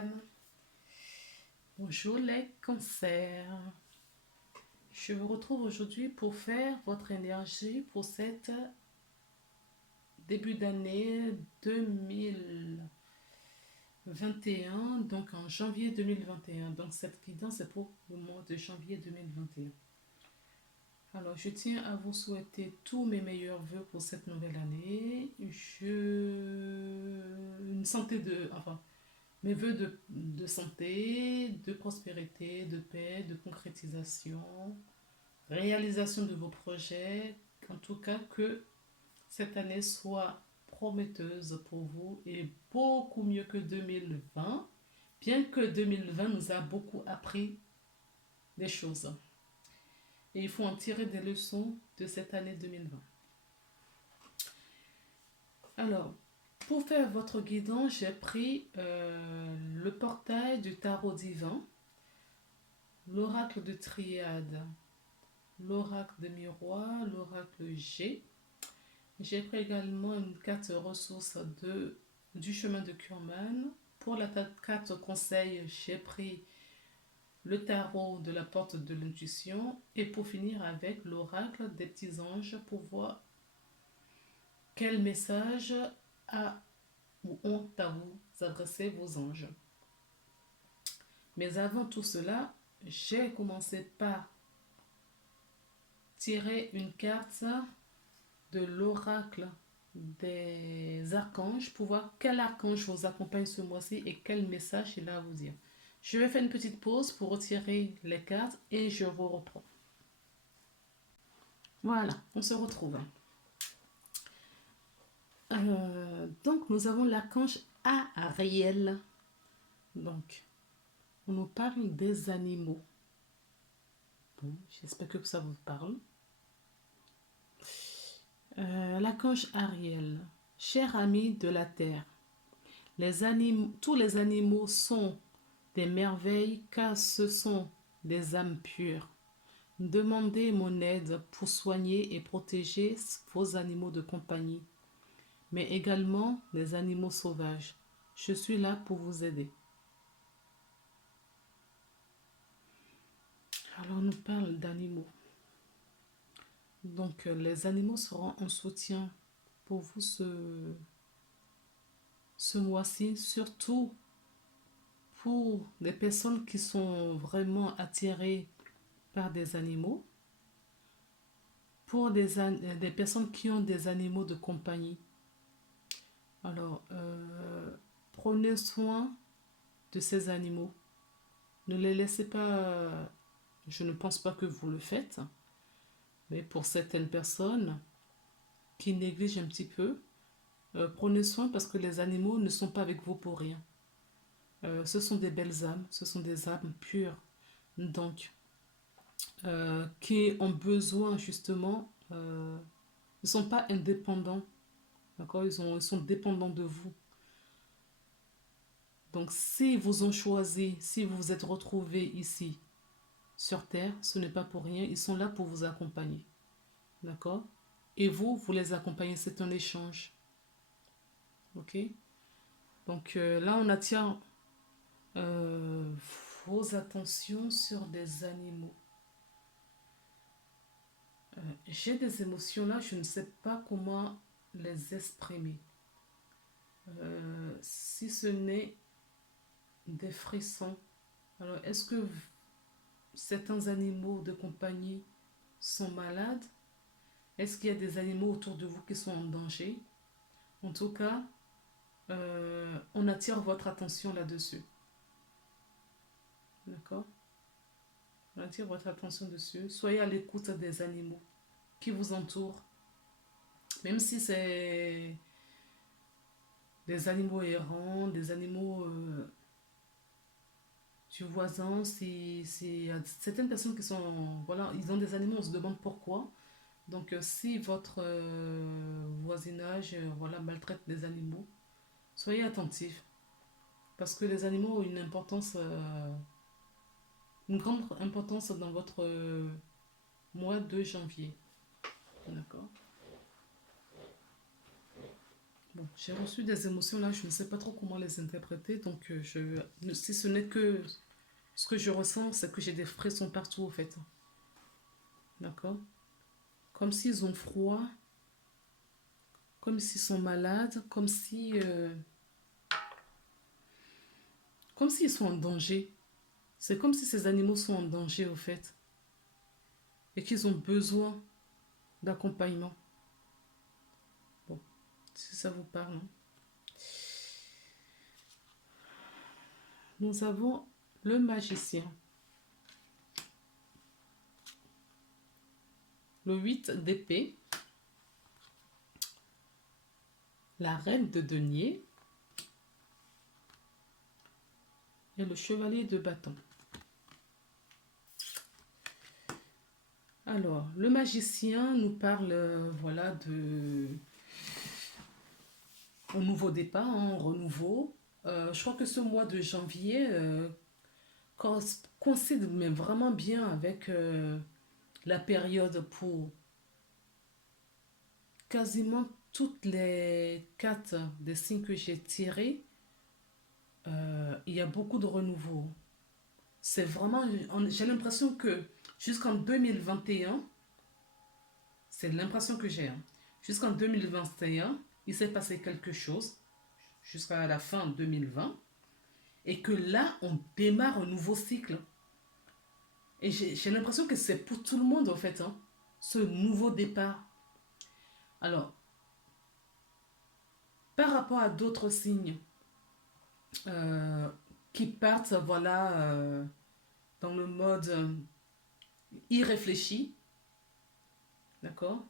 mesdames, bonjour les cancers. Je vous retrouve aujourd'hui pour faire votre énergie pour cette début d'année 2021, donc en janvier 2021. Donc cette guidance est pour le mois de janvier 2021. Alors je tiens à vous souhaiter tous mes meilleurs vœux pour cette nouvelle année. Une santé mes vœux de santé, de prospérité, de paix, de concrétisation, réalisation de vos projets. En tout cas, que cette année soit prometteuse pour vous et beaucoup mieux que 2020, bien que 2020 nous a beaucoup appris des choses. Et il faut en tirer des leçons de cette année 2020. Alors, pour faire votre guidance, j'ai pris le portail du tarot divin, l'oracle de triade, l'oracle de miroir, l'oracle G. J'ai pris également une carte ressource du chemin de Kurman. Pour la carte conseil, j'ai pris le tarot de la porte de l'intuition. Et pour finir avec l'oracle des petits anges pour voir quel message ont à vous adresser vos anges. Mais avant tout cela, j'ai commencé par tirer une carte de l'oracle des archanges pour voir quel archange vous accompagne ce mois-ci et quel message il a à vous dire. Je vais faire une petite pause pour retirer les cartes et je vous reprends. Voilà, on se retrouve. Donc, nous avons l'archange Ariel. Donc, on nous parle des animaux. Bon, j'espère que ça vous parle. L'archange Ariel, cher ami de la terre, tous les animaux sont des merveilles car ce sont des âmes pures. Demandez mon aide pour soigner et protéger vos animaux de compagnie, mais également les animaux sauvages. Je suis là pour vous aider. Alors, on nous parle d'animaux. Donc, les animaux seront en soutien pour vous ce mois-ci, surtout pour des personnes qui sont vraiment attirées par des animaux, pour des personnes qui ont des animaux de compagnie. Alors, prenez soin de ces animaux. Ne les laissez pas, je ne pense pas que vous le faites, mais pour certaines personnes qui négligent un petit peu, prenez soin parce que les animaux ne sont pas avec vous pour rien. Ce sont des belles âmes, ce sont des âmes pures, donc qui ont besoin justement, ils ne sont pas indépendants, d'accord, ils sont dépendants de vous. Donc si vous ont choisi, si vous vous êtes retrouvés ici sur Terre, ce n'est pas pour rien, ils sont là pour vous accompagner, d'accord, et vous les accompagnez, c'est un échange, ok. Donc là on attire euh, vos attentions sur des animaux. J'ai des émotions là, je ne sais pas comment les exprimer. Si ce n'est des frissons. Alors, est-ce que certains animaux de compagnie sont malades? Est-ce qu'il y a des animaux autour de vous qui sont en danger? En tout cas, on attire votre attention là-dessus. D'accord? On attire votre attention dessus. Soyez à l'écoute des animaux qui vous entourent. Même si c'est des animaux errants, des animaux du voisin, si y a certaines personnes qui sont, voilà, ils ont des animaux, on se demande pourquoi. Donc si votre voisinage voilà, maltraite des animaux, soyez attentifs parce que les animaux ont une grande importance dans votre mois de janvier. D'accord. Bon, j'ai reçu des émotions là, je ne sais pas trop comment les interpréter, donc si ce n'est que ce que je ressens, c'est que j'ai des frissons partout au fait. D'accord? Comme s'ils ont froid, comme s'ils sont malades, comme s'ils sont en danger. C'est comme si ces animaux sont en danger au fait et qu'ils ont besoin d'accompagnement. Bon, si ça vous parle, hein. Nous avons le magicien. Le 8 d'épée. La reine de denier. Et le chevalier de bâton. Alors, le magicien nous parle, voilà, un nouveau départ, un renouveau. Je crois que ce mois de janvier coïncide mais vraiment bien avec la période pour quasiment toutes les cartes des signes que j'ai tirés. Il y a beaucoup de renouveau. C'est vraiment, j'ai l'impression que jusqu'en 2021, c'est l'impression que j'ai, hein. Jusqu'en 2021, il s'est passé quelque chose jusqu'à la fin 2020 et que là, on démarre un nouveau cycle. Et j'ai l'impression que c'est pour tout le monde en fait, hein, ce nouveau départ. Alors, par rapport à d'autres signes euh, qui partent, voilà, dans le mode irréfléchi, d'accord?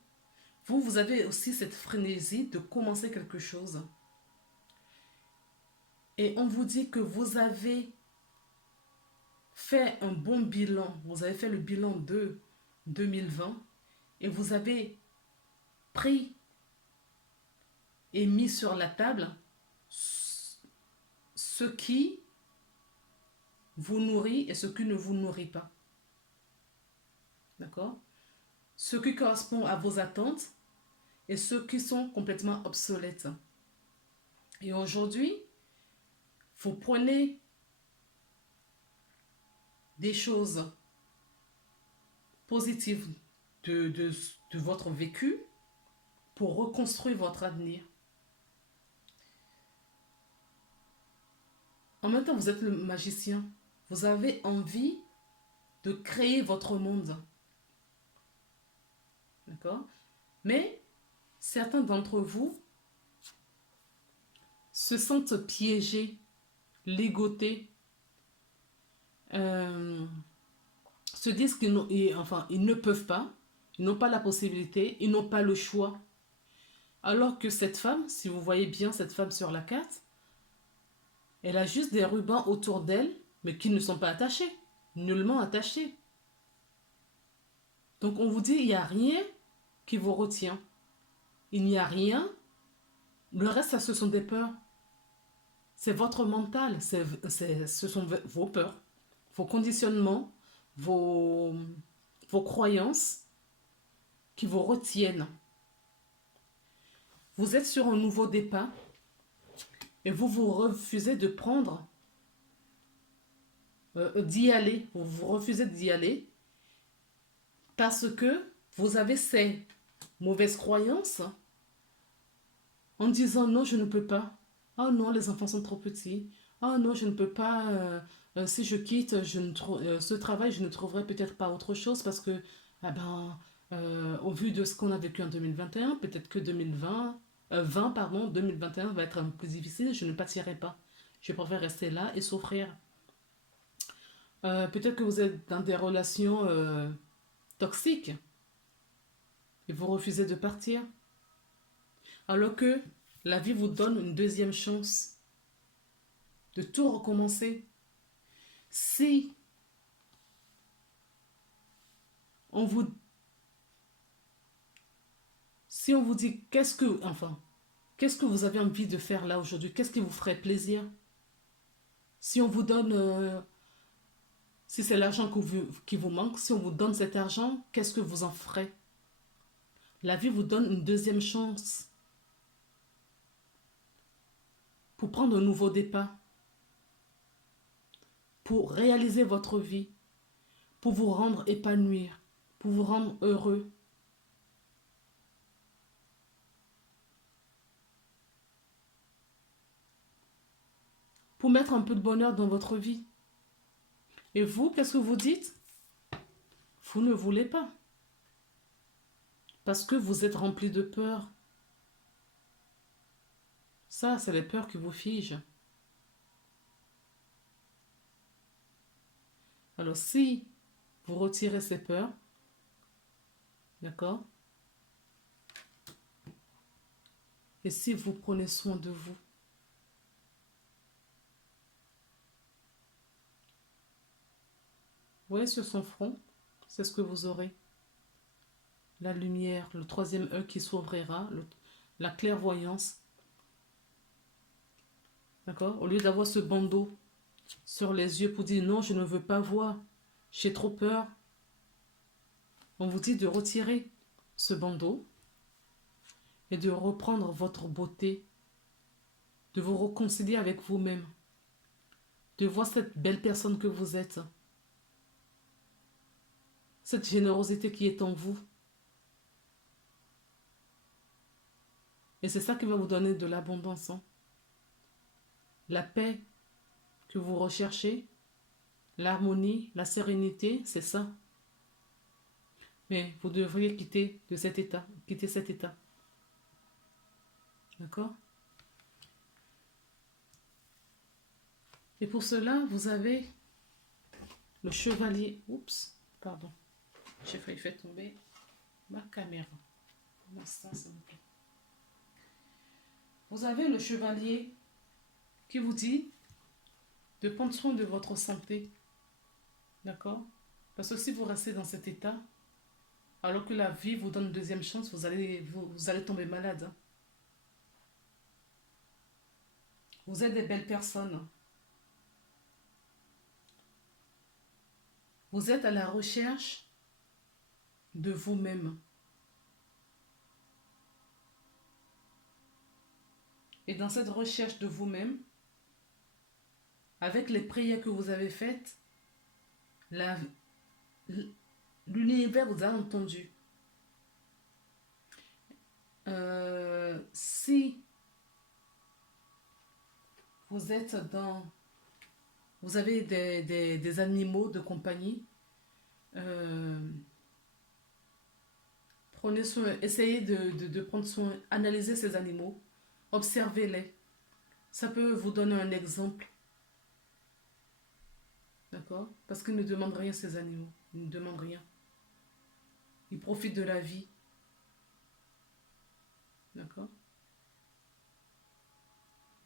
Vous avez aussi cette frénésie de commencer quelque chose. Et on vous dit que vous avez fait un bon bilan. Vous avez fait le bilan de 2020 et vous avez pris et mis sur la table ce qui vous nourrit et ce qui ne vous nourrit pas. D'accord? Ce qui correspond à vos attentes et ceux qui sont complètement obsolètes. Et aujourd'hui, vous prenez des choses positives de votre vécu pour reconstruire votre avenir. En même temps, vous êtes le magicien. Vous avez envie de créer votre monde. D'accord? Mais certains d'entre vous se sentent piégés, ligotés, se disent qu'ils ils ne peuvent pas, ils n'ont pas la possibilité, ils n'ont pas le choix. Alors que cette femme, si vous voyez bien cette femme sur la carte, elle a juste des rubans autour d'elle, mais qui ne sont pas attachés, nullement attachés. Donc on vous dit, il n'y a rien qui vous retient. Il n'y a rien. Le reste, ça, ce sont des peurs. C'est votre mental, ce sont vos peurs, vos conditionnements, vos croyances qui vous retiennent. Vous êtes sur un nouveau départ et vous refusez de prendre, d'y aller. Vous refusez d'y aller parce que vous avez ces mauvaises croyances en disant non, je ne peux pas. Oh non, les enfants sont trop petits. Oh non, je ne peux pas. Si je quitte ce travail, je ne trouverai peut-être pas autre chose parce que, ah ben, au vu de ce qu'on a vécu en 2021, peut-être que 2021 va être un peu plus difficile, je ne partirai pas. Je préfère rester là et souffrir. Peut-être que vous êtes dans des relations toxiques et vous refusez de partir. Alors que la vie vous donne une deuxième chance de tout recommencer. Si on vous, si on vous dit qu'est-ce que vous avez envie de faire là aujourd'hui, qu'est-ce qui vous ferait plaisir? Si on vous donne, si c'est l'argent qui vous manque, si on vous donne cet argent, qu'est-ce que vous en ferez? La vie vous donne une deuxième chance. pour prendre un nouveau départ, pour réaliser votre vie, pour vous rendre épanoui, pour vous rendre heureux. Pour mettre un peu de bonheur dans votre vie. Et vous, qu'est-ce que vous dites? Vous ne voulez pas. Parce que vous êtes rempli de peur. Ça, c'est les peurs qui vous figent. Alors, si vous retirez ces peurs, d'accord? Et si vous prenez soin de vous, voyez sur son front, c'est ce que vous aurez. La lumière, le troisième œil qui s'ouvrira, la clairvoyance. D'accord? Au lieu d'avoir ce bandeau sur les yeux pour dire non, je ne veux pas voir, j'ai trop peur. On vous dit de retirer ce bandeau et de reprendre votre beauté, de vous réconcilier avec vous-même, de voir cette belle personne que vous êtes, cette générosité qui est en vous. Et c'est ça qui va vous donner de l'abondance. Hein? La paix que vous recherchez, l'harmonie, la sérénité, c'est ça. Mais vous devriez quitter cet état. D'accord? Et pour cela, vous avez le chevalier. Oups, pardon. J'ai failli faire tomber ma caméra. Un instant, s'il vous plaît. Vous avez le chevalier qui vous dit de prendre soin de votre santé. D'accord? Parce que si vous restez dans cet état, alors que la vie vous donne une deuxième chance, vous allez tomber malade. Hein? Vous êtes des belles personnes. Vous êtes à la recherche de vous-même. Et dans cette recherche de vous-même, avec les prières que vous avez faites, l'univers vous a entendu. Si vous êtes dans... Vous avez des animaux de compagnie, prenez soin, essayez de prendre soin, analysez ces animaux, observez-les. Ça peut vous donner un exemple. D'accord? Parce qu'ils ne demandent rien, ces animaux. Ils ne demandent rien. Ils profitent de la vie. D'accord?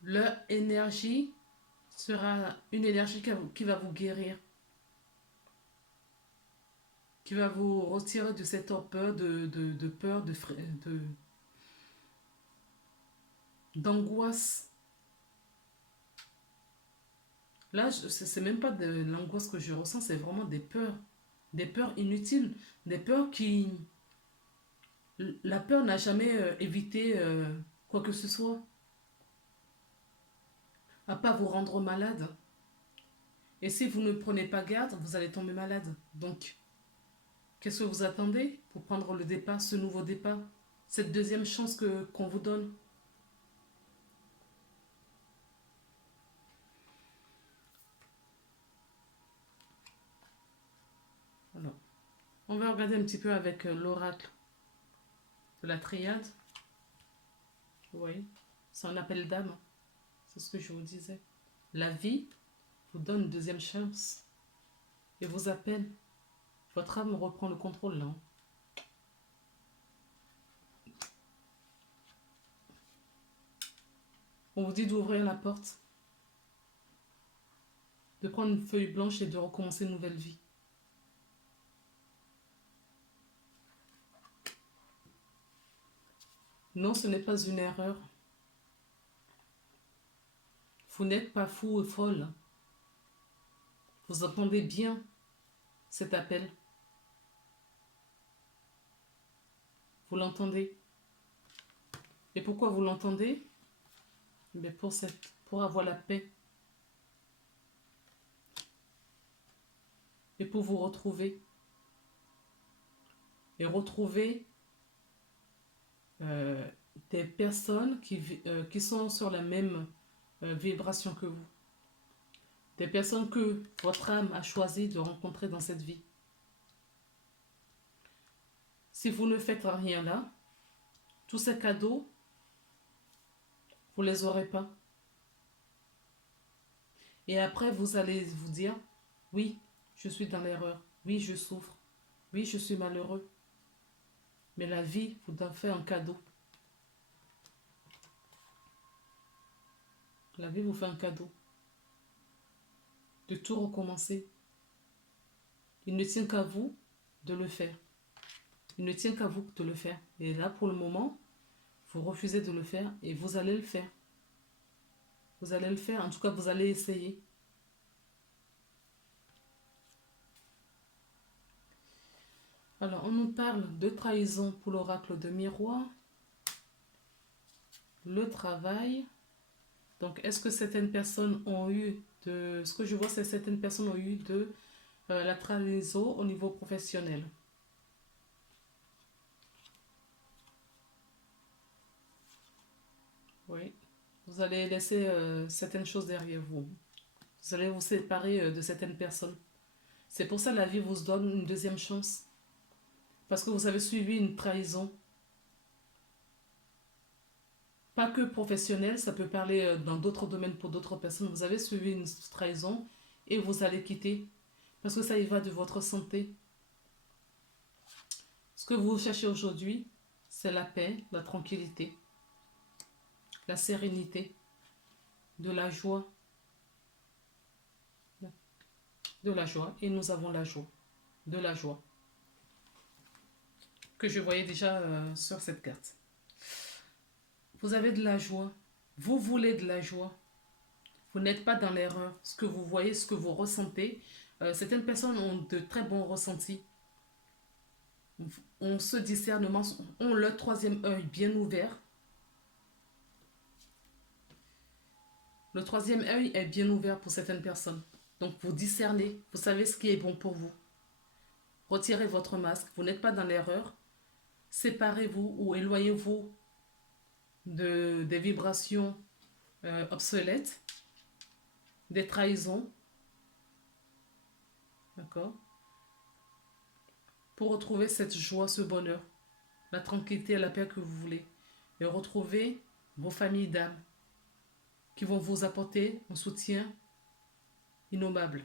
Leur énergie sera une énergie qui va vous guérir. Qui va vous retirer de cette torpeur, de peur, d'angoisse. Là, c'est même pas de l'angoisse que je ressens, c'est vraiment des peurs. Des peurs inutiles. Des peurs qui... La peur n'a jamais évité quoi que ce soit. À pas vous rendre malade. Et si vous ne prenez pas garde, vous allez tomber malade. Donc, qu'est-ce que vous attendez pour prendre le départ, ce nouveau départ, cette deuxième chance qu'on vous donne? Alors, on va regarder un petit peu avec l'oracle de la triade. Vous voyez, c'est un appel d'âme. C'est ce que je vous disais. La vie vous donne une deuxième chance et vous appelle. Votre âme reprend le contrôle là. On vous dit d'ouvrir la porte, de prendre une feuille blanche et de recommencer une nouvelle vie. Non, ce n'est pas une erreur. Vous n'êtes pas fou ou folle. Vous entendez bien cet appel. Vous l'entendez. Et pourquoi vous l'entendez? Pour pour avoir la paix et pour vous retrouver. Et retrouver des personnes qui sont sur la même vibration que vous. Des personnes que votre âme a choisi de rencontrer dans cette vie. Si vous ne faites rien là, tous ces cadeaux, vous ne les aurez pas. Et après, vous allez vous dire, oui, je suis dans l'erreur. Oui, je souffre. Oui, je suis malheureux. Mais la vie vous a fait un cadeau. La vie vous fait un cadeau. De tout recommencer. Il ne tient qu'à vous de le faire. Il ne tient qu'à vous de le faire. Et là, pour le moment, vous refusez de le faire et vous allez le faire. Vous allez le faire. En tout cas, vous allez essayer. Alors, on nous parle de trahison pour l'oracle de miroir. Le travail. Donc, est-ce que certaines personnes ont eu de... Ce que je vois, c'est que certaines personnes ont eu de la trahison au niveau professionnel. Oui. Vous allez laisser certaines choses derrière vous. Vous allez vous séparer de certaines personnes. C'est pour ça que la vie vous donne une deuxième chance. Parce que vous avez suivi une trahison. Pas que professionnelle, ça peut parler dans d'autres domaines pour d'autres personnes. Vous avez suivi une trahison et vous allez quitter. Parce que ça y va de votre santé. Ce que vous cherchez aujourd'hui, c'est la paix, la tranquillité, la sérénité, de la joie. De la joie. Et nous avons la joie. De la joie. Que je voyais déjà sur cette carte. Vous avez de la joie. Vous voulez de la joie. Vous n'êtes pas dans l'erreur. Ce que vous voyez, ce que vous ressentez. Certaines personnes ont de très bons ressentis. On se discernement, ont le troisième œil bien ouvert. Le troisième œil est bien ouvert pour certaines personnes. Donc vous discernez, vous savez ce qui est bon pour vous. Retirez votre masque, vous n'êtes pas dans l'erreur. Séparez-vous ou éloignez-vous des vibrations obsolètes, des trahisons. D'accord? Pour retrouver cette joie, ce bonheur, la tranquillité et la paix que vous voulez. Et retrouver vos familles d'âme qui vont vous apporter un soutien innommable.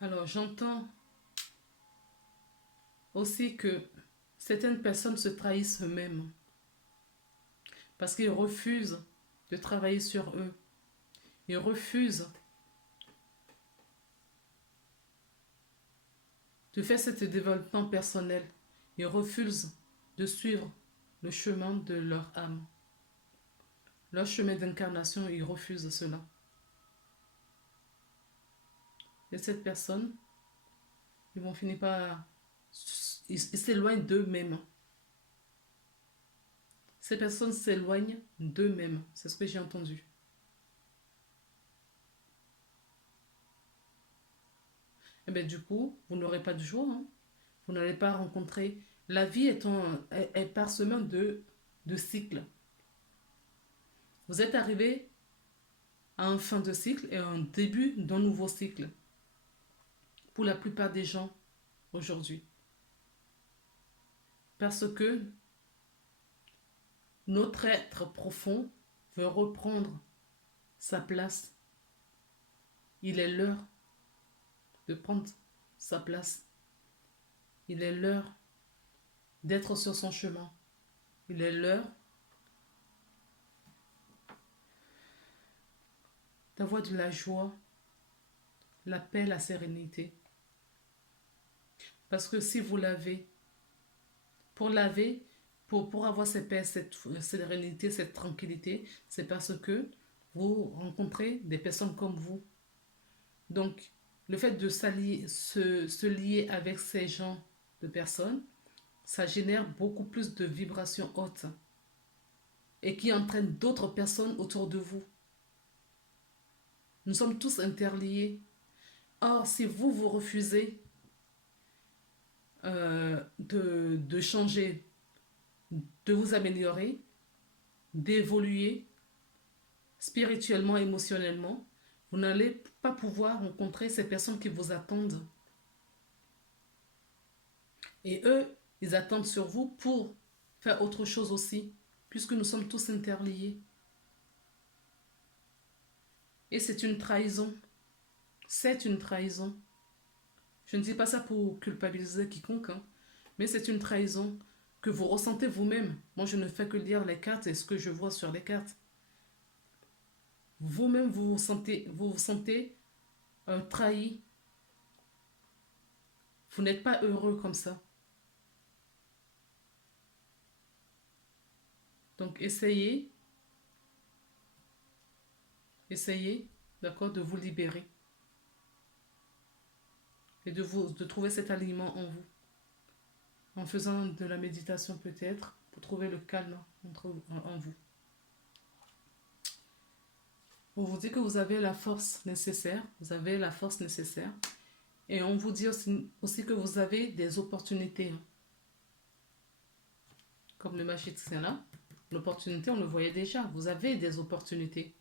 Alors, j'entends aussi que certaines personnes se trahissent eux-mêmes parce qu'ils refusent de travailler sur eux. Ils refusent de faire ce développement personnel. Ils refusent de suivre le chemin de leur âme. Leur chemin d'incarnation, ils refusent cela. Et cette personne, ils vont finir par... Ils s'éloignent d'eux-mêmes. Ces personnes s'éloignent d'eux-mêmes. C'est ce que j'ai entendu. Et bien du coup, vous n'aurez pas de joie. Hein. Vous n'allez pas rencontrer... La vie est parsemée de cycles. Vous êtes arrivé à un fin de cycle et à un début d'un nouveau cycle. Pour la plupart des gens aujourd'hui. Parce que notre être profond veut reprendre sa place. Il est l'heure de prendre sa place. Il est l'heure d'être sur son chemin. Il est l'heure d'avoir de la joie, la paix, la sérénité. Parce que si vous l'avez, pour avoir cette paix, cette sérénité, cette tranquillité, c'est parce que vous rencontrez des personnes comme vous. Donc, le fait de se lier avec ces gens de personnes, ça génère beaucoup plus de vibrations hautes. et qui entraîne d'autres personnes autour de vous. Nous sommes tous interliés. Or, si vous vous refusez de changer, de vous améliorer, d'évoluer spirituellement, émotionnellement, vous n'allez pas pouvoir rencontrer ces personnes qui vous attendent. Et eux, ils attendent sur vous pour faire autre chose aussi, puisque nous sommes tous interliés. Et c'est une trahison. C'est une trahison. Je ne dis pas ça pour culpabiliser quiconque, hein, mais c'est une trahison que vous ressentez vous-même. Moi, je ne fais que lire les cartes et ce que je vois sur les cartes. Vous-même, vous vous sentez trahi. Vous n'êtes pas heureux comme ça. Donc, essayez, d'accord, de vous libérer et de trouver cet alignement en vous. En faisant de la méditation peut-être, pour trouver le calme en vous. On vous dit que vous avez la force nécessaire, et on vous dit aussi que vous avez des opportunités. Comme le magicien là, l'opportunité, on le voyait déjà, vous avez des opportunités.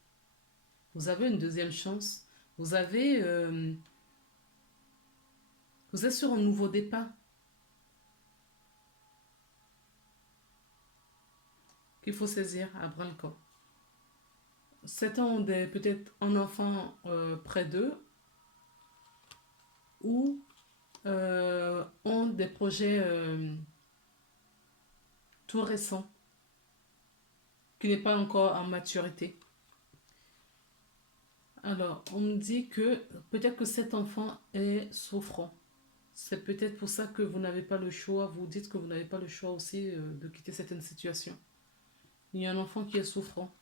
Vous avez une deuxième chance, vous êtes sur un nouveau départ. Qu'il faut saisir à bras le corps. Certains ont peut-être un enfant près d'eux ou ont des projets tout récents qui n'est pas encore en maturité. Alors, on me dit que peut-être que cet enfant est souffrant. C'est peut-être pour ça que vous n'avez pas le choix, vous dites que vous n'avez pas le choix aussi de quitter certaines situations. Il y a un enfant qui est souffrant,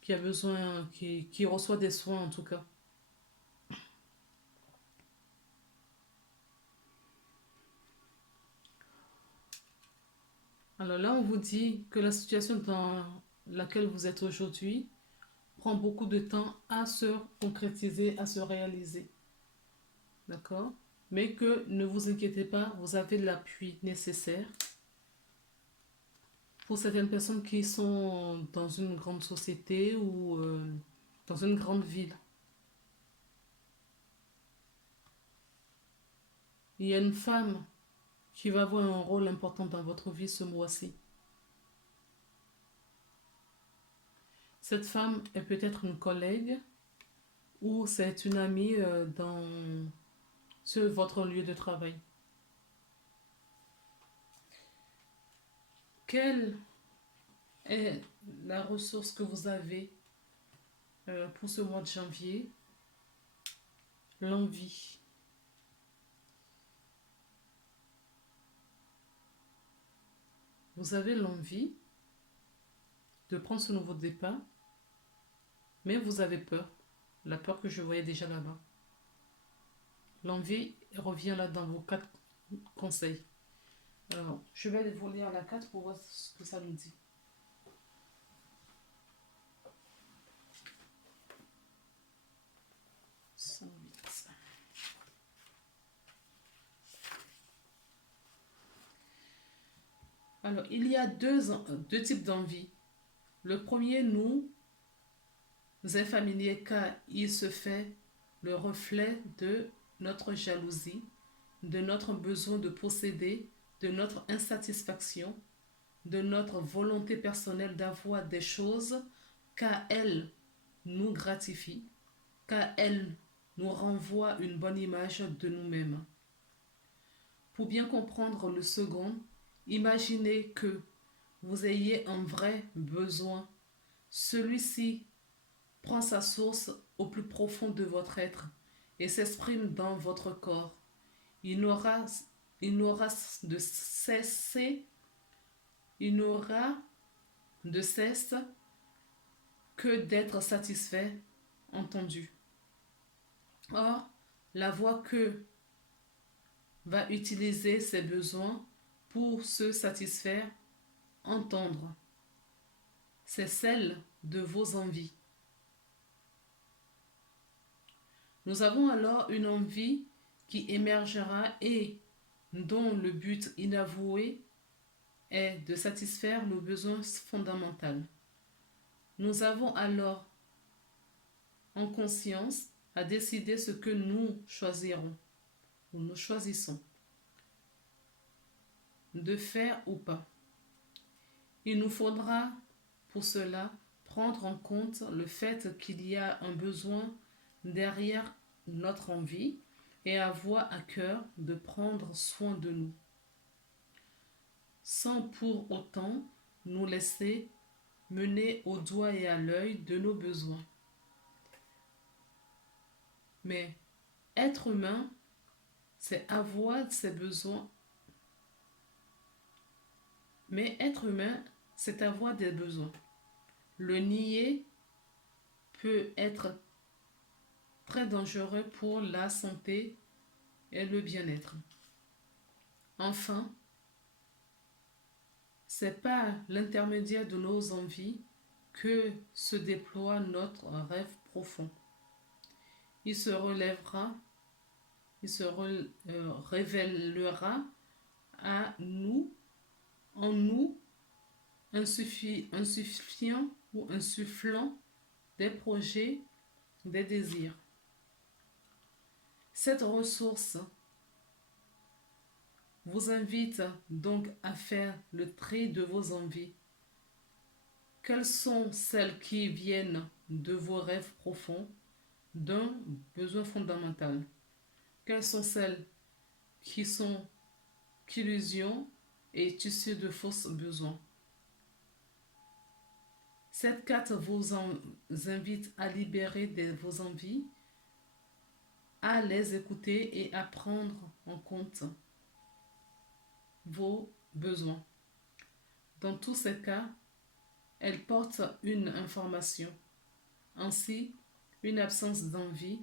qui a besoin, qui reçoit des soins en tout cas. Alors là, on vous dit que la situation dans laquelle vous êtes aujourd'hui prend beaucoup de temps à se concrétiser, à se réaliser. D'accord? Mais que ne vous inquiétez pas, vous avez l'appui nécessaire. Pour certaines personnes qui sont dans une grande société ou dans une grande ville, il y a une femme qui va avoir un rôle important dans votre vie ce mois-ci. Cette femme est peut-être une collègue ou c'est une amie sur votre lieu de travail. Quelle est la ressource que vous avez pour ce mois de janvier? L'envie. Vous avez l'envie de prendre ce nouveau départ, mais vous avez peur. La peur que je voyais déjà là-bas. L'envie revient là dans vos 4 conseils. Alors, je vais vous lire la carte pour voir ce que ça nous dit. Alors, il y a deux types d'envie. Le premier nous est familier car il se fait le reflet de notre jalousie, de notre besoin de posséder, de notre insatisfaction, de notre volonté personnelle d'avoir des choses car elles nous gratifient, car elles nous renvoient une bonne image de nous-mêmes. Pour bien comprendre le second, imaginez que vous ayez un vrai besoin. Celui-ci prend sa source au plus profond de votre être et s'exprime dans votre corps. Il n'aura de cesse que d'être satisfait, entendu. Or, la voix que va utiliser ses besoins pour se satisfaire, entendre. c'est celle de vos envies. Nous avons alors une envie qui émergera et dont le but inavoué est de satisfaire nos besoins fondamentaux. Nous avons alors en conscience à décider ce que nous choisirons ou nous choisissons de faire ou pas. Il nous faudra pour cela prendre en compte le fait qu'il y a un besoin derrière notre envie et avoir à cœur de prendre soin de nous, sans pour autant nous laisser mener au doigt et à l'œil de nos besoins. Mais être humain, c'est avoir ses besoins. Mais être humain, c'est avoir des besoins. Le nier peut être très dangereux pour la santé et le bien-être. Enfin, c'est par l'intermédiaire de nos envies que se déploie notre rêve profond. Il se révélera à nous, en nous, insuffisant ou insufflant des projets, des désirs. Cette ressource vous invite donc à faire le tri de vos envies. Quelles sont celles qui viennent de vos rêves profonds, d'un besoin fondamental? Quelles sont celles qui sont qu'illusions et issues de fausses besoins? Cette carte vous invite à libérer vos envies, à les écouter et à prendre en compte vos besoins. Dans tous ces cas, elle porte une information. Ainsi, une absence d'envie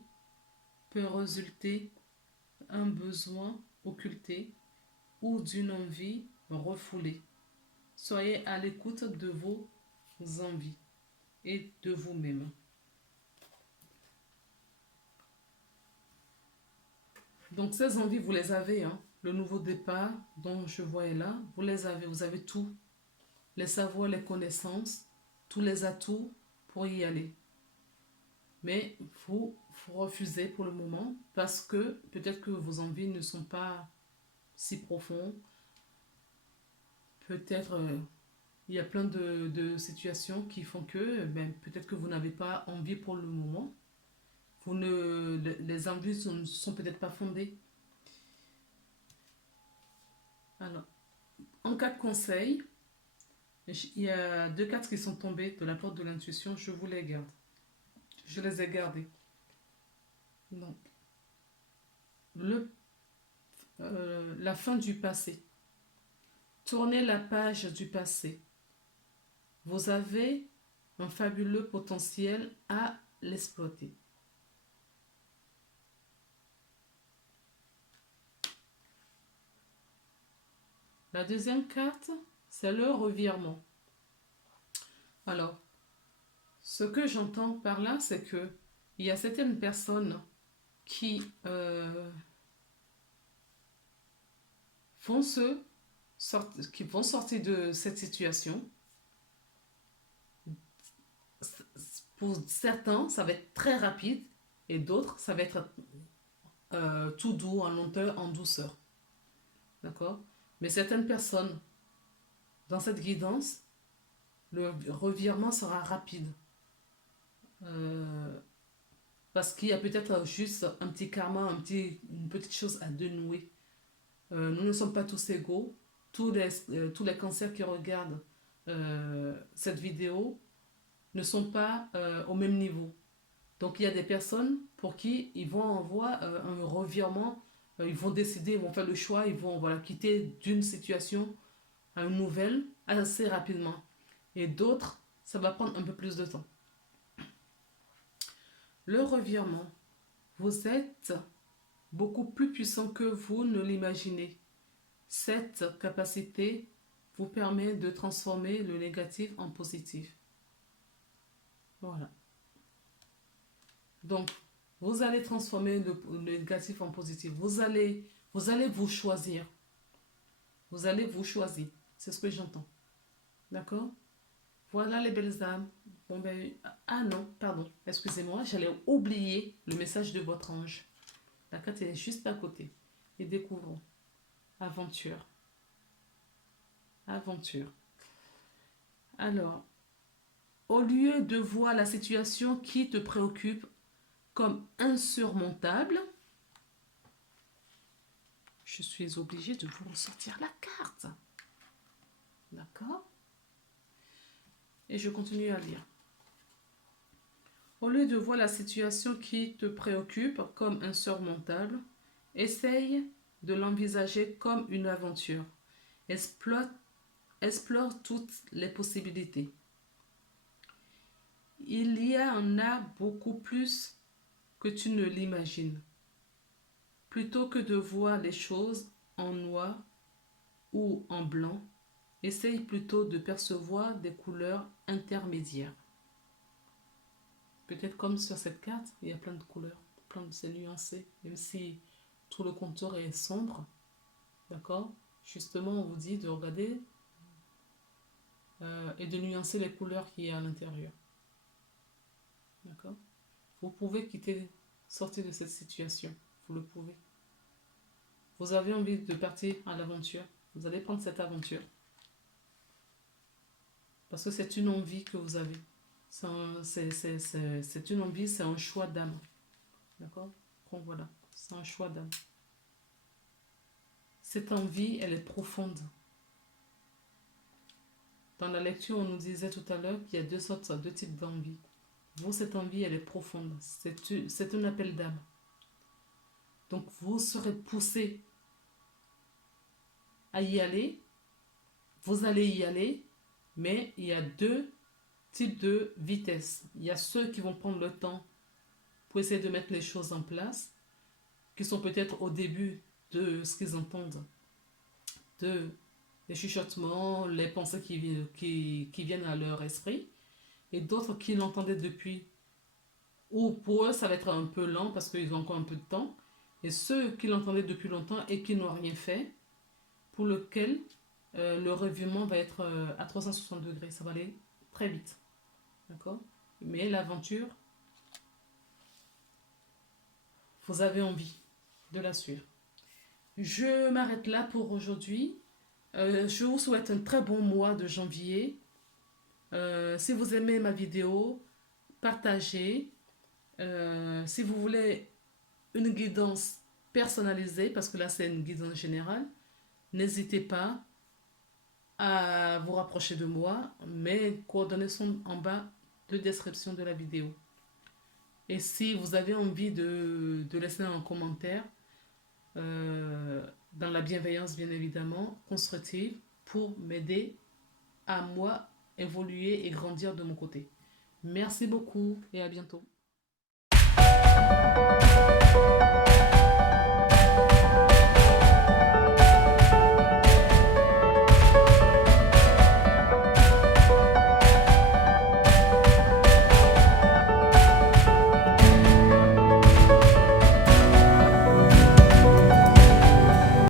peut résulter d'un besoin occulté ou d'une envie refoulée. Soyez à l'écoute de vos envies et de vous-même. Donc ces envies, vous les avez, hein. Le nouveau départ dont je voyais là, vous les avez, vous avez tout. Les savoirs, les connaissances, tous les atouts pour y aller. Mais vous refusez pour le moment parce que peut-être que vos envies ne sont pas si profondes. Peut-être il y a plein de situations qui font que peut-être que vous n'avez pas envie pour le moment. Les envies ne sont peut-être pas fondées. Alors, en cas de conseil, il y a 2 cartes qui sont tombées de la porte de l'intuition. Je vous les garde. Je les ai gardées. Donc, la fin du passé. Tournez la page du passé. Vous avez un fabuleux potentiel à l'exploiter. La deuxième carte, c'est le revirement. Alors, ce que j'entends par là, c'est que il y a certaines personnes qui vont sortir de cette situation. Pour certains, ça va être très rapide et d'autres, ça va être tout doux, en lenteur, en douceur. D'accord? Mais certaines personnes, dans cette guidance, le revirement sera rapide. Parce qu'il y a peut-être juste un petit karma, une petite chose à dénouer. Nous ne sommes pas tous égaux. Tous les cancers qui regardent cette vidéo ne sont pas au même niveau. Donc il y a des personnes pour qui ils vont avoir un revirement, ils vont décider, ils vont faire le choix, ils vont quitter d'une situation à une nouvelle assez rapidement. Et d'autres, ça va prendre un peu plus de temps. Le revirement, vous êtes beaucoup plus puissant que vous ne l'imaginez. Cette capacité vous permet de transformer le négatif en positif. Voilà. Donc, vous allez transformer le négatif en positif. Vous allez vous choisir. Vous allez vous choisir. C'est ce que j'entends. D'accord? Voilà les belles âmes. Bon ben, ah non, pardon. Excusez-moi, j'allais oublier le message de votre ange. La carte est juste à côté. Et découvrons. Aventure. Aventure. Alors, au lieu de voir la situation qui te préoccupe comme insurmontable, je suis obligée de vous ressortir la carte. D'accord? Et je continue à lire. Au lieu de voir la situation qui te préoccupe comme insurmontable, essaye de l'envisager comme une aventure. Explore toutes les possibilités. Il y en a beaucoup plus que tu ne l'imagines. Plutôt que de voir les choses en noir ou en blanc, essaye plutôt de percevoir des couleurs intermédiaires. Peut-être comme sur cette carte, il y a plein de couleurs, plein de c'est nuancé, même si tout le contour est sombre. D'accord? Justement, on vous dit de regarder et de nuancer les couleurs qu'il y a à l'intérieur. D'accord? Vous pouvez sortir de cette situation. Vous le pouvez. Vous avez envie de partir à l'aventure. Vous allez prendre cette aventure. Parce que c'est une envie que vous avez. C'est une envie, c'est un choix d'âme. D'accord? Donc voilà, c'est un choix d'âme. Cette envie, elle est profonde. Dans la lecture, on nous disait tout à l'heure qu'il y a deux types d'envie. Vous, cette envie, elle est profonde. C'est un appel d'âme. Donc, vous serez poussé à y aller. Vous allez y aller, mais il y a deux types de vitesse. Il y a ceux qui vont prendre le temps pour essayer de mettre les choses en place, qui sont peut-être au début de ce qu'ils entendent, les chuchotements, les pensées qui viennent à leur esprit, et d'autres qui l'entendaient depuis, ou pour eux ça va être un peu lent parce qu'ils ont encore un peu de temps, et ceux qui l'entendaient depuis longtemps et qui n'ont rien fait, pour lequel le revirement va être à 360 degrés, ça va aller très vite. D'accord? Mais l'aventure, vous avez envie de la suivre. Je m'arrête là pour aujourd'hui. Je vous souhaite un très bon mois de janvier. Si vous aimez ma vidéo, partagez. Si vous voulez une guidance personnalisée, parce que là c'est une guidance générale, n'hésitez pas à vous rapprocher de moi. Mes coordonnées sont en bas de description de la vidéo. Et si vous avez envie de laisser un commentaire, dans la bienveillance bien évidemment, constructive, pour m'aider à moi évoluer et grandir de mon côté. Merci beaucoup et à bientôt.